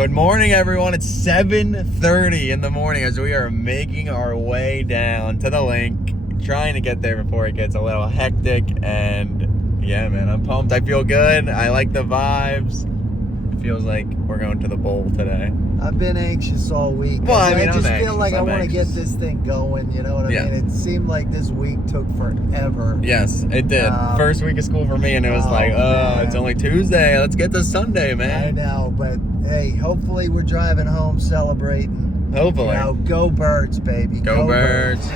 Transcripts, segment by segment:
Good morning, everyone. It's 7:30 in the morning as we are making our way down to the link, trying to get there before it gets a little hectic. And yeah, man, I'm pumped. I feel good. I like the vibes. It feels like we're going to the bowl today. I've been anxious all week. Well, I mean, I just I'm feel like anxious. I want to get this thing going. You know what I Yeah. mean? It seemed like this week took forever. Yes, it did. First week of school for me, and it was like, man. it's only Tuesday. Let's get to Sunday, man. I know, but hey, hopefully we're driving home celebrating. Hopefully. You know, go Birds, baby. Go Birds.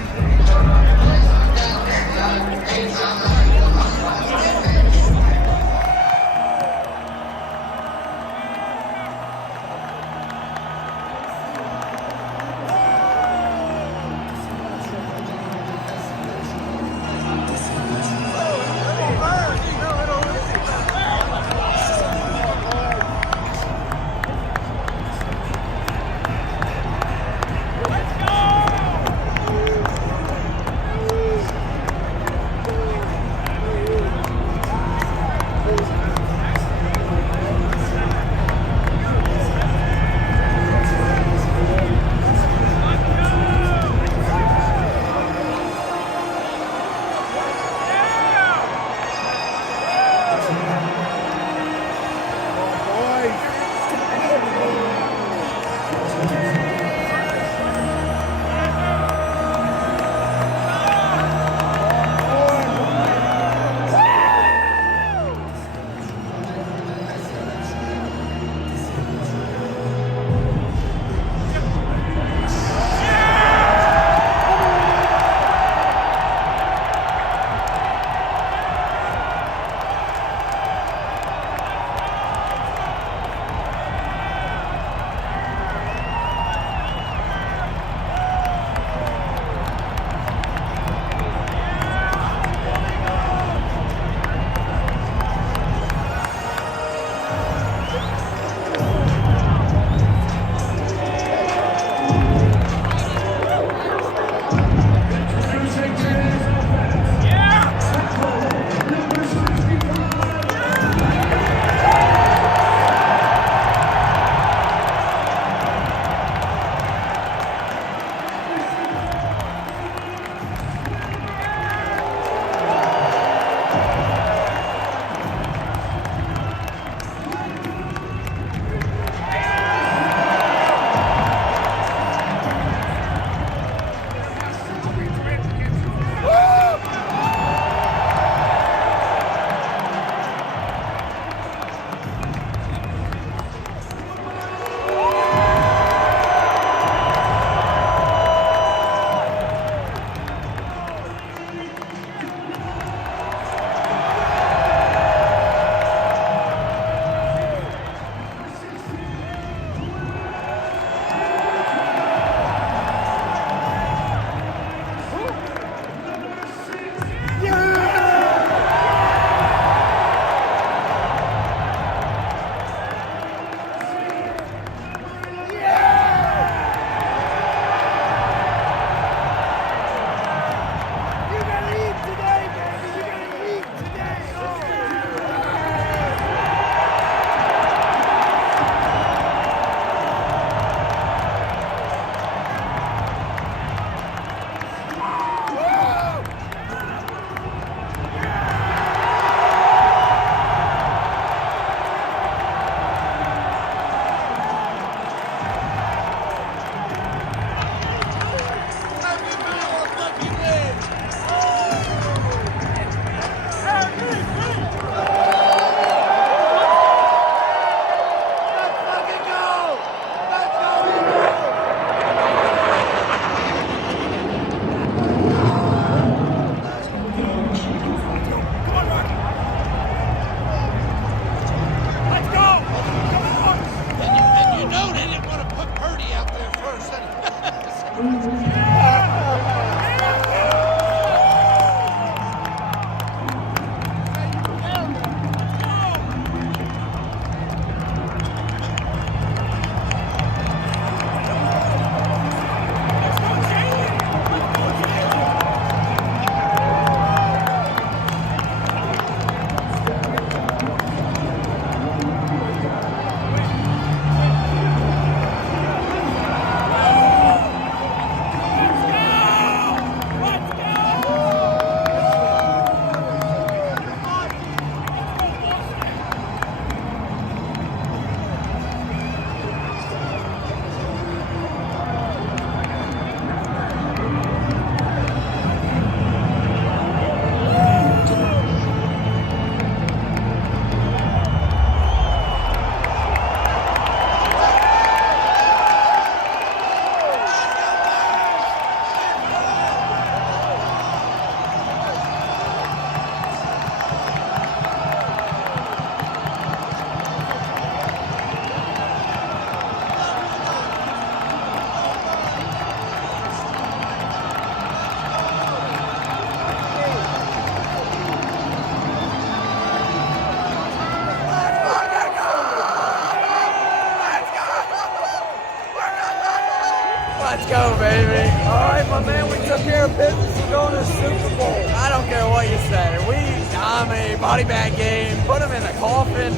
Let's go, baby. All right, my man, we took care of business. We're going to the Super Bowl. I don't care what you say. We dominate body bag game. Put them in a coffin.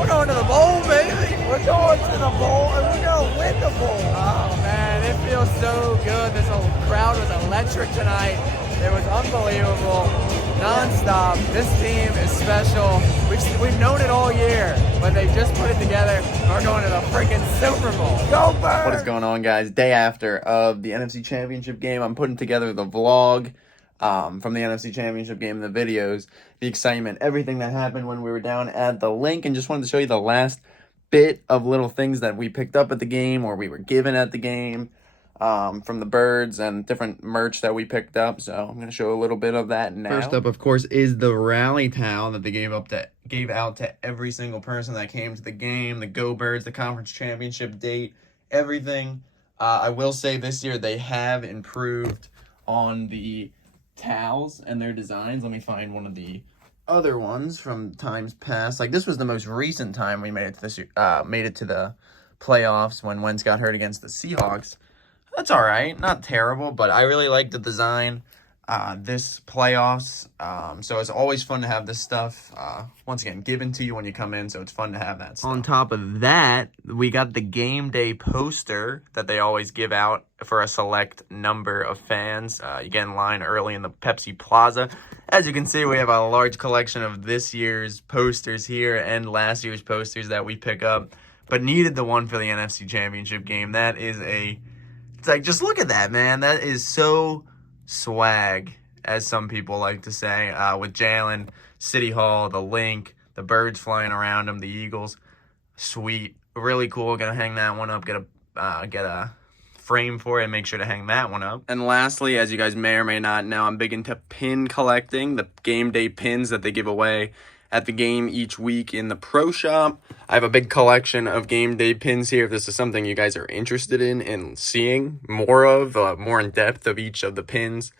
We're going to the bowl, baby. We're going to the bowl, and we're going to win the bowl. Oh, man, it feels so good. This whole crowd was electric tonight. It was unbelievable. Non-stop. This team is special. We've known it all year, but they just put it together. And we're going to the freaking Super Bowl. Go Birds! What is going on, guys? Day after of the NFC Championship game. I'm putting together the vlog from the NFC Championship game, the videos, the excitement, everything that happened when we were down at the link, and just wanted to show you the last bit of little things that we picked up at the game or we were given at the game. From the birds and different merch that we picked up. So I'm going to show a little bit of that now. First up, of course, is the rally towel that they gave out to every single person that came to the game, the Go Birds, the conference championship date, everything. I will say this year they have improved on the towels and their designs. Let me find one of the other ones from times past. Like, this was the most recent time we made it to the playoffs when Wentz got hurt against the Seahawks. That's all right. Not terrible, but I really like the design this playoffs. So it's always fun to have this stuff, once again, given to you when you come in, so it's fun to have that stuff. On top of that, we got the game day poster that they always give out for a select number of fans. You get in line early in the Pepsi Plaza. As you can see, we have a large collection of this year's posters here and last year's posters that we pick up, but needed the one for the NFC Championship game. That is it's like, just look at that, man. That is so swag, as some people like to say, with Jalen, City Hall, the link, the birds flying around him, the Eagles. Sweet. Really cool. Gonna hang that one up, get a frame for it, and make sure to hang that one up. And lastly, as you guys may or may not know, I'm big into pin collecting, the game day pins that they give away at the game each week in the pro shop. I have a big collection of game day pins here. If this is something you guys are interested in seeing more of, more in depth of each of the pins,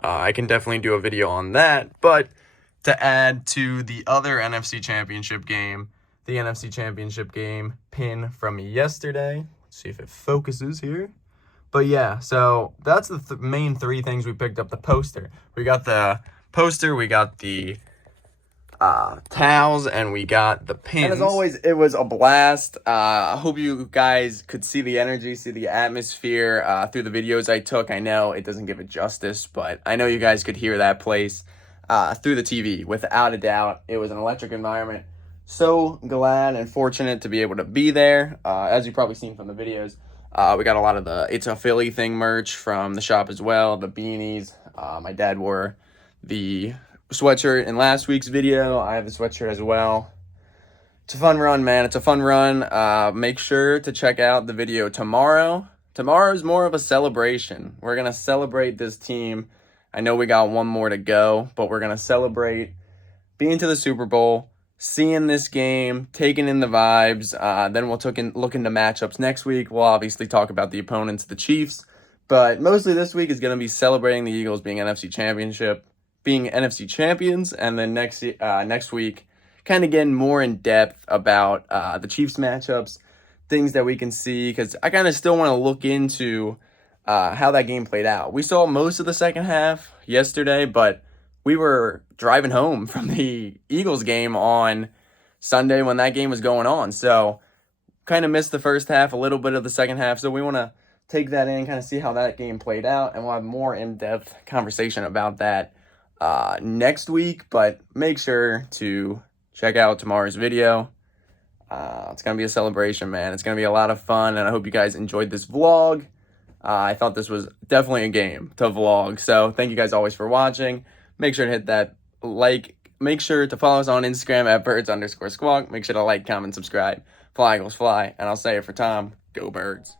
I can definitely do a video on that. But to add to the other NFC Championship game, the NFC Championship game pin from yesterday. Let's see if it focuses here. But yeah, so that's the main three things we picked up. The poster. We got the poster, we got the towels, and we got the pins. And as always, it was a blast. I hope you guys could see the energy, see the atmosphere through the videos I took. I know it doesn't give it justice, but I know you guys could hear that place through the TV. Without a doubt, it was an electric environment. So glad and fortunate to be able to be there. As you've probably seen from the videos, we got a lot of the It's a Philly thing merch from the shop as well, the beanies. My dad wore the sweatshirt in last week's video. I have the sweatshirt as well. It's a fun run, man. It's a fun run. Make sure to check out the video tomorrow. Tomorrow's more of a celebration. We're going to celebrate this team. I know we got one more to go, but we're going to celebrate being to the Super Bowl, seeing this game, taking in the vibes. Then we'll look into matchups next week. We'll obviously talk about the opponents, the Chiefs. But mostly this week is going to be celebrating the Eagles being NFC champions, and then next week, kind of getting more in depth about the Chiefs matchups, things that we can see, because I kind of still want to look into how that game played out. We saw most of the second half yesterday, but we were driving home from the Eagles game on Sunday when that game was going on, so kind of missed the first half, a little bit of the second half, so we want to take that in, kind of see how that game played out, and we'll have more in-depth conversation about that next week. But make sure to check out tomorrow's video. It's gonna be a celebration, man. It's gonna be a lot of fun, and I hope you guys enjoyed this vlog. I thought this was definitely a game to vlog, so thank you guys always for watching. Make sure to hit that like. Make sure to follow us on Instagram at birds_squawk. Make sure to like, comment, subscribe. Fly, Eagles, fly. And I'll say it for Tom, go Birds.